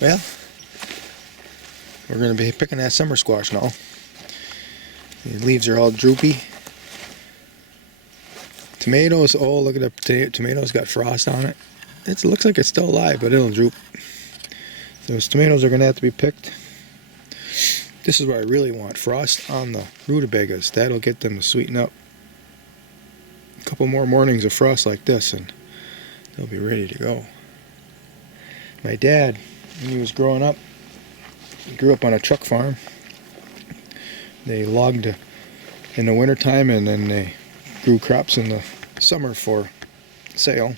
Well, we're going to be picking that summer squash now. The leaves are all droopy. Tomatoes, oh look at the tomatoes, got frost on it. It looks like it's still alive, but it'll droop. Those tomatoes are going to have to be picked. This is what I really want, frost on the rutabagas. That'll get them to sweeten up. A couple more mornings of frost like this and they'll be ready to go. My dad, when he was growing up, he grew up on a truck farm. They logged in the wintertime and then they grew crops in the summer for sale.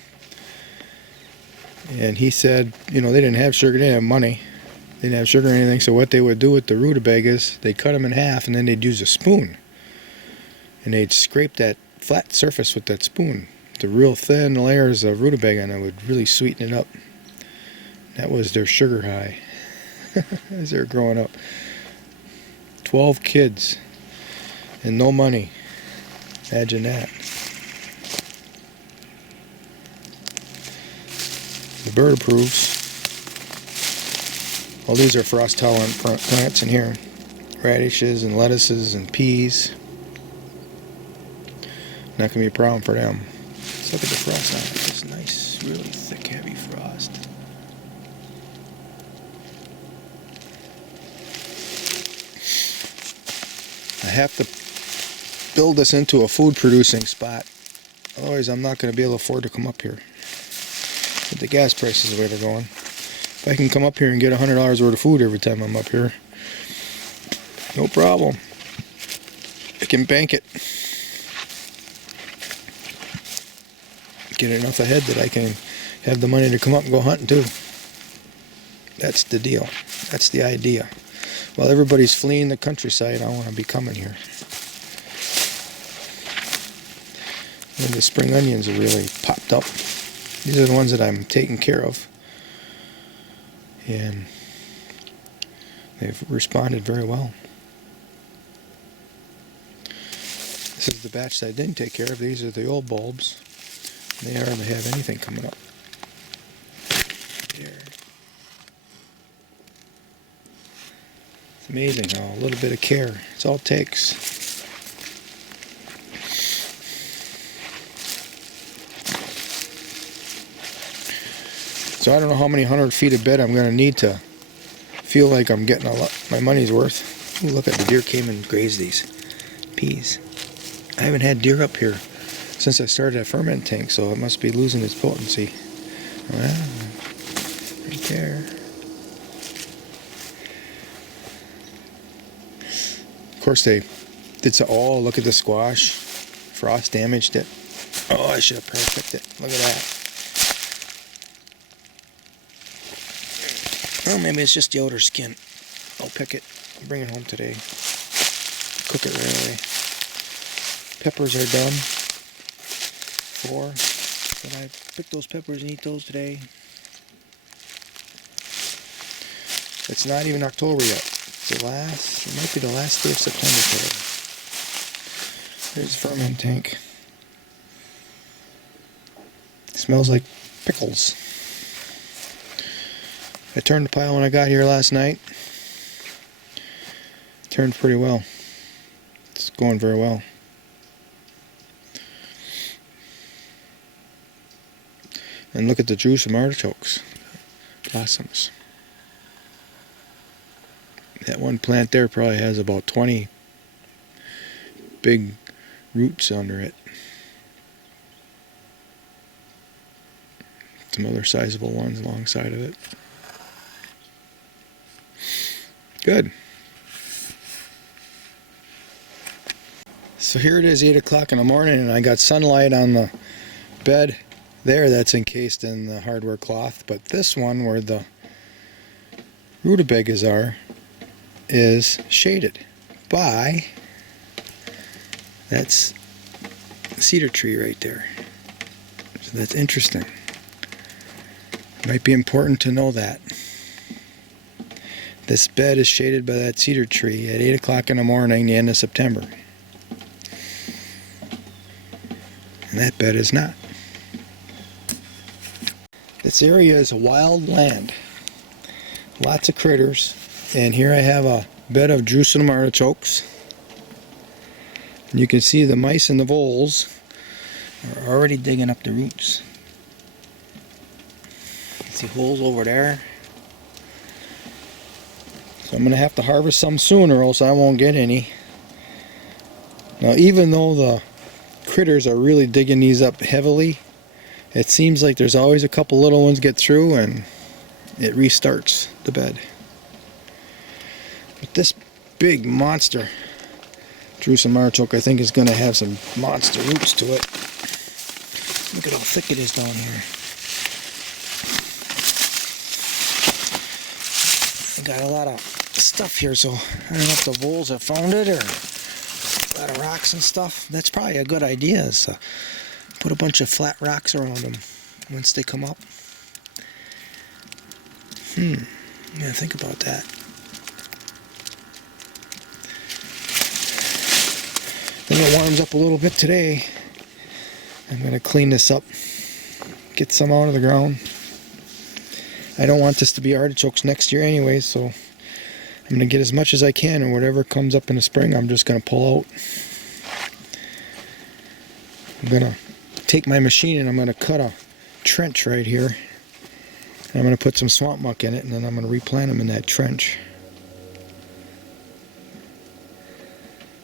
And he said, you know, they didn't have sugar, they didn't have money, they didn't have sugar or anything, so what they would do with the rutabagas, they'd cut them in half and then they'd use a spoon. And they'd scrape that flat surface with that spoon, the real thin layers of rutabaga, and it would really sweeten it up. That was their sugar high as they were growing up. 12 kids and no money. Imagine that. The bird approves. All these are frost tolerant plants in here. Radishes and lettuces and peas. Not going to be a problem for them. Let's look at the frost on it. It's nice, really thick, heavy frost. I have to build this into a food producing spot. Otherwise I'm not going to be able to afford to come up here. With the gas prices the way they're going. If I can come up here and get $100 worth of food every time I'm up here, no problem. I can bank it. Get enough ahead that I can have the money to come up and go hunting too. That's the deal. That's the idea. While everybody's fleeing the countryside, I want to be coming here. And the spring onions are really popped up. These are the ones that I'm taking care of. And they've responded very well. This is the batch that I didn't take care of. These are the old bulbs. They hardly have anything coming up. There. It's amazing how a little bit of care, it's all it takes. So I don't know how many 100 feet of bed I'm going to need to feel like I'm getting my money's worth. Ooh, look at the deer came and grazed these peas. I haven't had deer up here since I started a ferment tank, so it must be losing its potency. Well, right there. Of course they did so. Oh, look at the squash. Frost damaged it. Oh, I should have picked it. Look at that. Well, maybe it's just the outer skin. I'll pick it, bring it home today, cook it right away. Peppers are done. 4. But I pick those peppers and eat those today. It's not even October yet. It might be the last day of September today. There's the ferment tank. It smells like pickles. I turned the pile when I got here last night. Turned pretty well. It's going very well. And look at the juice from artichokes. Blossoms. That one plant there probably has about 20 big roots under it. Some other sizable ones alongside of it. Good. So here it is, 8 o'clock in the morning, and I got sunlight on the bed there that's encased in the hardware cloth, but this one where the rutabagas are is shaded by that's a cedar tree right there. So that's interesting. Might be important to know that. This bed is shaded by that cedar tree at 8 o'clock in the morning, the end of September. And that bed is not. This area is a wild land. lots of critters. And here I have a bed of Jerusalem artichokes. And you can see the mice and the voles are already digging up the roots. You can see holes over there. So I'm going to have to harvest some soon or else I won't get any. Now even though the critters are really digging these up heavily, it seems like there's always a couple little ones get through and it restarts the bed. But this big monster Jerusalem artichoke, I think, is going to have some monster roots to it. Look at how thick it is down here. I got a lot of stuff here, so I don't know if the voles have found it or a lot of rocks and stuff. That's probably a good idea, is put a bunch of flat rocks around them once they come up. Yeah, think about that. Then it warms up a little bit today. I'm going to clean this up, get some out of the ground. I don't want this to be artichokes next year anyway, so I'm going to get as much as I can, and whatever comes up in the spring I'm just going to pull out. I'm going to take my machine and I'm going to cut a trench right here. And I'm going to put some swamp muck in it, and then I'm going to replant them in that trench.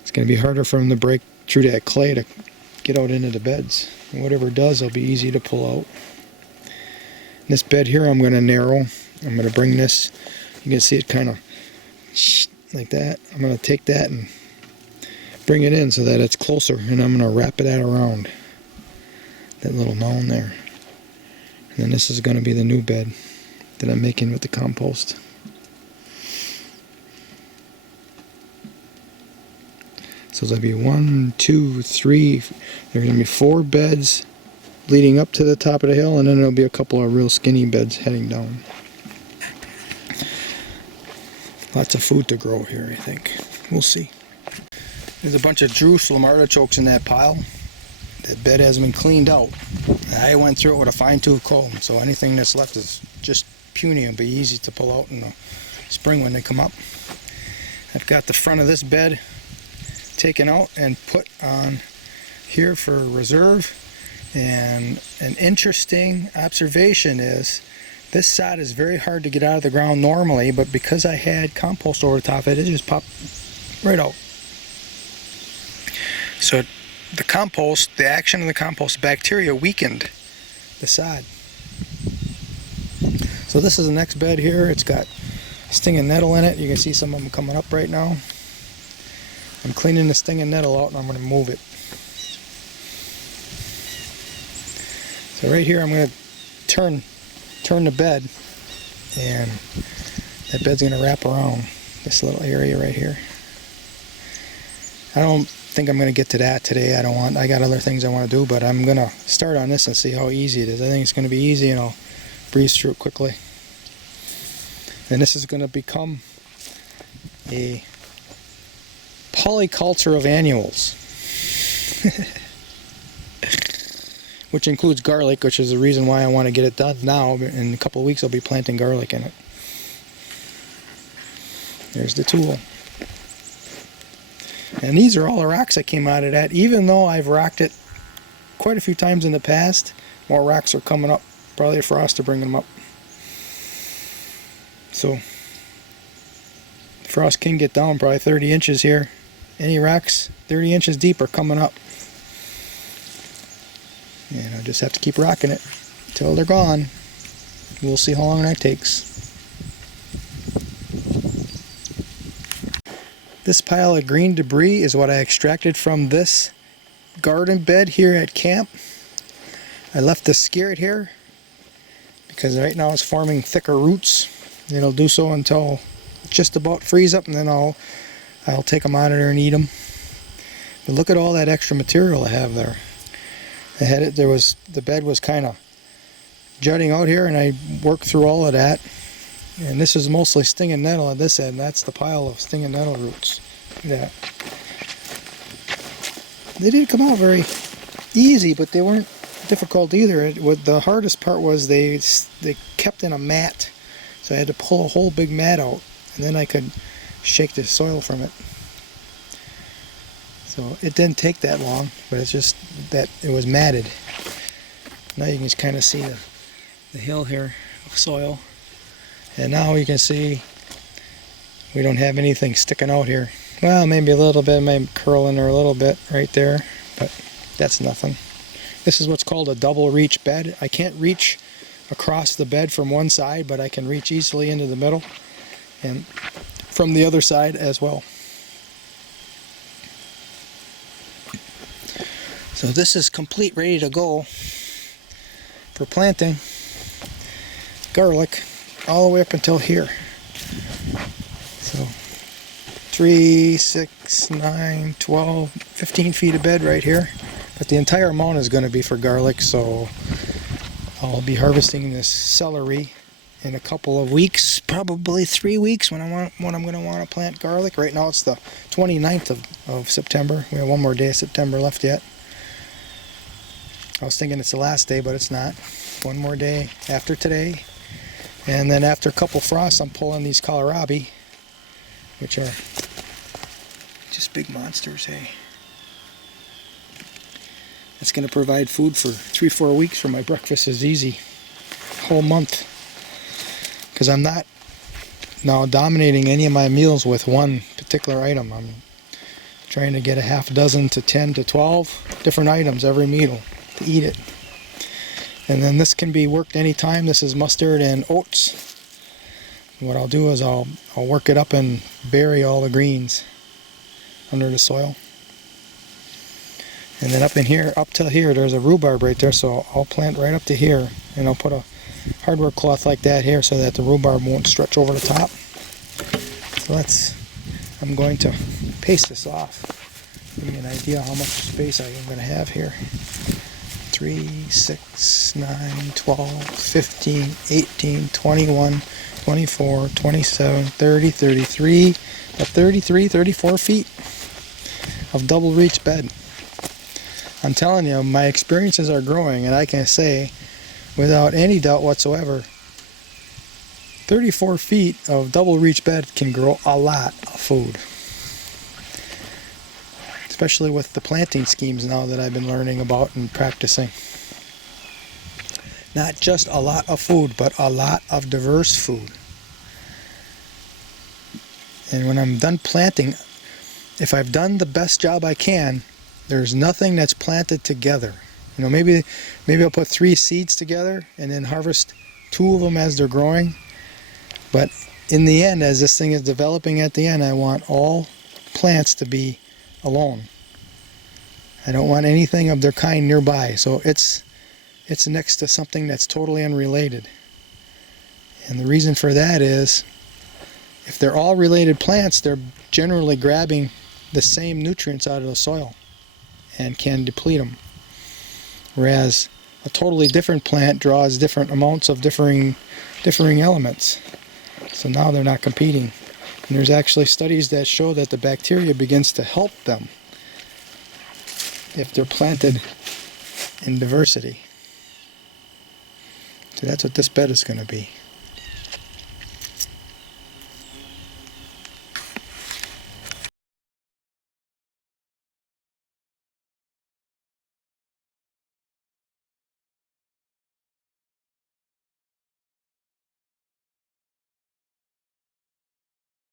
It's going to be harder for them to break through that clay to get out into the beds. And whatever it does, it'll be easy to pull out. This bed here I'm going to narrow. I'm going to bring this, you can see it kind of like that. I'm going to take that and bring it in so that it's closer, and I'm going to wrap that around that little mound there. And then this is going to be the new bed that I'm making with the compost. So there'll be 1, 2, 3, there's going to be 4 beds leading up to the top of the hill, and then there'll be a couple of real skinny beds heading down. Lots of food to grow here, I think. We'll see. There's a bunch of Jerusalem artichokes in that pile. That bed hasn't been cleaned out. I went through it with a fine-tooth comb, so anything that's left is just puny and be easy to pull out in the spring when they come up. I've got the front of this bed taken out and put on here for reserve. And an interesting observation is this sod is very hard to get out of the ground normally, but because I had compost over the top of it, it just popped right out. So the compost, the action of the compost, bacteria weakened the sod. So this is the next bed here. It's got stinging nettle in it. You can see some of them coming up right now. I'm cleaning the stinging nettle out and I'm going to move it. So right here I'm going to turn the bed, and that bed's going to wrap around this little area right here. I don't think I'm going to get to that today. I got other things I want to do, but I'm going to start on this and see how easy it is. I think it's going to be easy, and I'll breeze through it quickly. And this is going to become a polyculture of annuals. Which includes garlic, which is the reason why I want to get it done now. In a couple of weeks I'll be planting garlic in it. There's the tool. And these are all the rocks that came out of that. Even though I've rocked it quite a few times in the past, more rocks are coming up. Probably a frost to bring them up. So frost can get down probably 30 inches here. Any rocks 30 inches deep are coming up. And I just have to keep rocking it until they're gone. We'll see how long that takes. This pile of green debris is what I extracted from this garden bed here at camp. I left the skirt here because right now it's forming thicker roots. It'll do so until just about freeze up, and then I'll take them out of there and eat them. But look at all that extra material I have there. The bed was kind of jutting out here, and I worked through all of that. And this is mostly stinging nettle at this end. That's the pile of stinging nettle roots. Yeah. They didn't come out very easy, but they weren't difficult either. The hardest part was they kept in a mat. So I had to pull a whole big mat out, and then I could shake the soil from it. So it didn't take that long, but it's just that it was matted. Now you can just kind of see the hill here of soil. And now you can see we don't have anything sticking out here. Well, maybe a little bit, maybe curling or a little bit right there, but that's nothing. This is what's called a double reach bed. I can't reach across the bed from one side, but I can reach easily into the middle and from the other side as well. So this is complete, ready to go for planting garlic all the way up until here. So 3, 6, 9, 12, 15 feet of bed right here. But the entire amount is going to be for garlic, so I'll be harvesting this celery in a couple of weeks, probably 3 weeks when I'm going to want to plant garlic. Right now it's the 29th of September. We have one more day of September left yet. I was thinking it's the last day, but it's not. One more day after today. And then after a couple frosts, I'm pulling these kohlrabi, which are just big monsters, hey. That's going to provide food for 3-4 weeks for my breakfast is easy. Whole month. Because I'm not now dominating any of my meals with one particular item. I'm trying to get a half dozen to 10 to 12 different items every meal to eat it. And then this can be worked anytime. This is mustard and oats. What I'll do is I'll work it up and bury all the greens under the soil. And then up in here, up till here, there's a rhubarb right there, so I'll plant right up to here, and I'll put a hardware cloth like that here so that the rhubarb won't stretch over the top. So I'm going to paste this off. Give me an idea how much space I'm going to have here. 3, 6, 9, 12, 15, 18, 21, 24, 27, 30, 33, about 33, 34 feet of double reach bed. I'm telling you, my experiences are growing, and I can say without any doubt whatsoever, 34 feet of double reach bed can grow a lot of food. Especially with the planting schemes now that I've been learning about and practicing. Not just a lot of food, but a lot of diverse food. And when I'm done planting, if I've done the best job I can, there's nothing that's planted together. You know, maybe I'll put 3 seeds together and then harvest 2 of them as they're growing. But in the end, as this thing is developing at the end, I want all plants to be alone. I don't want anything of their kind nearby. So it's next to something that's totally unrelated. And the reason for that is if they're all related plants, they're generally grabbing the same nutrients out of the soil and can deplete them. Whereas a totally different plant draws different amounts of differing elements. So now they're not competing. And there's actually studies that show that the bacteria begins to help them if they're planted in diversity. So that's what this bed is going to be.